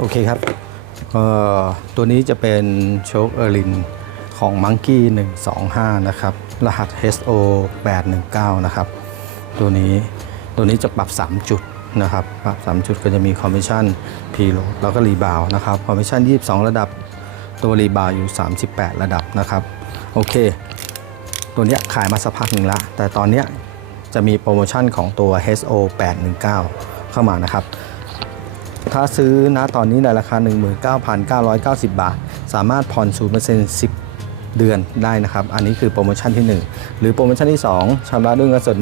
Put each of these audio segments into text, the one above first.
โอเคครับตัวนี้จะเป็นโชคเออร์ลินของ Monkey 125 นะครับ รหัส HO 819 นะครับ ตัวนี้ตัวนี้จะปรับ 3 จุดนะครับ ปรับ 3 จุดก็จะมีคอมมิชชั่นพีโลแล้วก็รีบาวนะครับ คอมมิชชั่น 22 ระดับ ตัวรีบาวอยู่ 38 ระดับนะครับ โอเค ตัวนี้ขายมาสักพักหนึ่งละ แต่ตอนนี้จะมีโปรโมชั่นของตัว HO 819 เข้ามานะครับ ถ้าซื้อนะตอนนี้ในราคา 19,990 บาท สามารถผ่อน 0% 10 เดือนได้นะครับ อันนี้คือโปรโมชั่นที่ 1 หรือโปรโมชั่นที่ 2ชำระด้วยเงินสด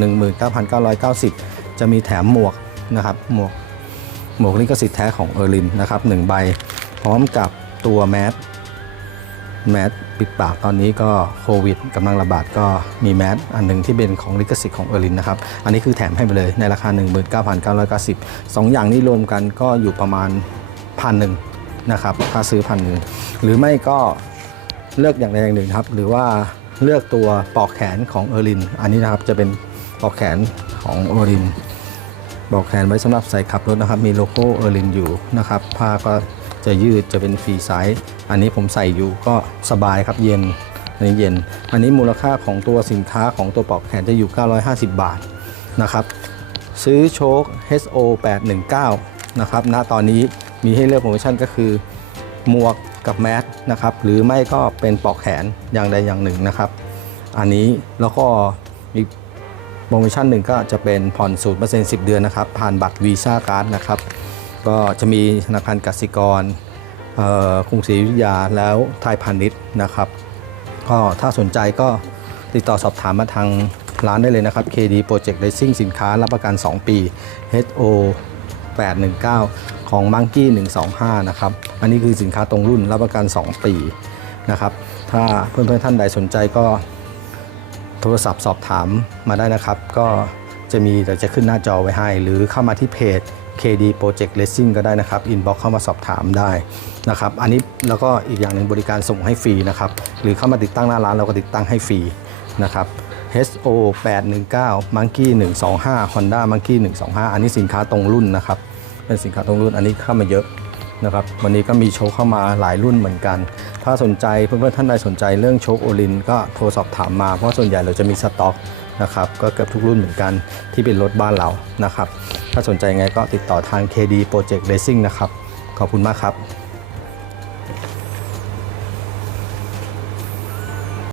19,990 จะมีแถมหมวกนะครับหมวกหมวกลิขสิทธิ์แท้ของเออร์ลินนะครับ1ใบ พร้อมกับตัวแมส แมสปิดปากตอนนี้ก็โควิดกำลังระบาดก็มีแมสอันหนึ่งที่เป็นของลิขสิทธิ์ของเออร์ลินนะครับ อันนี้คือแถมให้ไปเลยในราคา 19,990 2 อย่างนี้รวมกันก็อยู่ประมาณพันหนึ่งนะครับถ้าซื้อพันหนึ่งหรือไม่ก็เลือกอย่างใดอย่างหนึ่งครับ หรือว่าเลือกตัวปลอกแขนของเออร์ลิน อันนี้นะครับจะเป็นปลอกแขนของเออร์ลินบอกแขนไว้สำหรับใส่ขับรถนะครับ มีโลโก้เออร์ลินอยู่นะครับผ้าก็ จะยืดจะเป็นฟรีไซส์อันนี้ผมใส่อยู่ก็สบายครับเย็นอันนี้เย็น อันนี้มูลค่าของตัวสินค้าของตัวปลอกแขนจะอยู่ 950 บาทนะครับ ซื้อโชค HO 819นะครับณตอนนี้มีให้เลือกโปรโมชั่นก็คือ หมวกกับแมสนะครับ หรือไม่ก็เป็นปลอกแขนอย่างใดอย่างหนึ่งนะครับ อันนี้แล้วก็อีกโปรโมชั่นหนึ่งก็จะเป็นผ่อน0% 10เดือนนะครับ ผ่านบัตรวีซ่าการ์ดนะครับ ก็จะมีธนาคารกสิกรกรุงศรีอยุธยาแล้วไทยพาณิชย์นะครับ ก็ถ้าสนใจก็ติดต่อสอบถามมาทางร้านได้เลยนะครับ KD Project Racing สินค้ารับประกัน 2 ปี HO 819 ของ Monkey 125 นะครับ อันนี้คือสินค้าตรงรุ่นรับประกัน 2 ปีนะครับ ถ้าเพื่อนๆท่านใดสนใจก็โทรศัพท์สอบถามมาได้นะครับ ก็จะมีจะขึ้นหน้าจอไว้ให้ หรือเข้ามาที่เพจ KD Project Racing ก็ได้นะครับ inbox เข้ามาสอบถามได้นะครับ อันนี้แล้วก็อีกอย่างหนึ่งบริการส่งให้ฟรีนะครับ หรือเข้ามาติดตั้งหน้าร้านเราก็ติดตั้งให้ฟรีนะครับ HO 819 Monkey 125 Honda Monkey 125 อันนี้สินค้าตรงรุ่นนะครับ เป็นสินค้าตรงรุ่นอันนี้เข้ามาเยอะนะครับ วันนี้ก็มีโชว์เข้ามาหลายรุ่นเหมือนกัน ถ้าสนใจเพื่อนๆท่านใดสนใจเรื่องโชคโอลินก็โทรสอบถามมา เพราะส่วนใหญ่เราจะมีสต็อก นะครับ ก็เกือบทุกรุ่นเหมือนกันที่เป็นรถบ้านเรานะครับ ถ้าสนใจไงก็ติดต่อทาง KD Project Racing นะครับ ขอบคุณมากครับ